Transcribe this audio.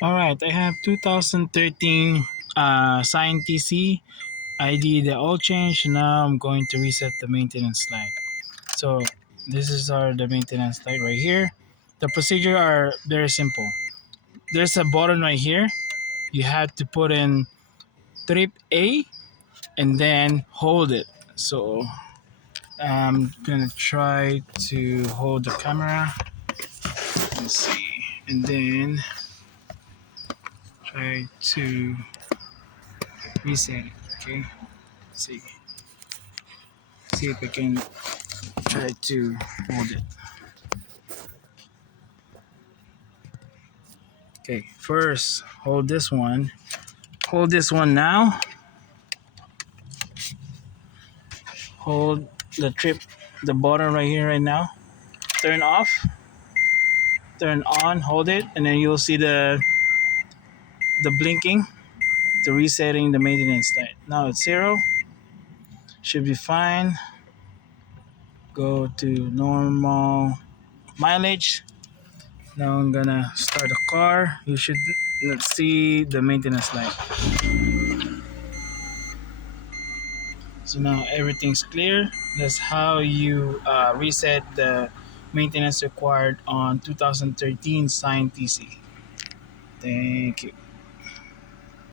All right, I have 2013 Scion TC. I did the oil change. Now I'm going to reset the maintenance slide. So this is the maintenance slide right here. The procedure are very simple. There's a button right here. You have to put in trip A and then hold it. So I'm gonna try to hold the camera. Let's see, and then try to reset it. Okay, let's see if I can try to hold it. Okay, first hold this one. Hold this one now. Hold the trip, the button right here right now. Turn off, turn on, hold it, and then you'll see the blinking to resetting the maintenance light. Now it's 0. Should be fine. Go to normal mileage. Now I'm gonna start the car. You should not see the maintenance light. So now everything's clear. That's how you reset the maintenance required on 2013 Scion TC. Thank you.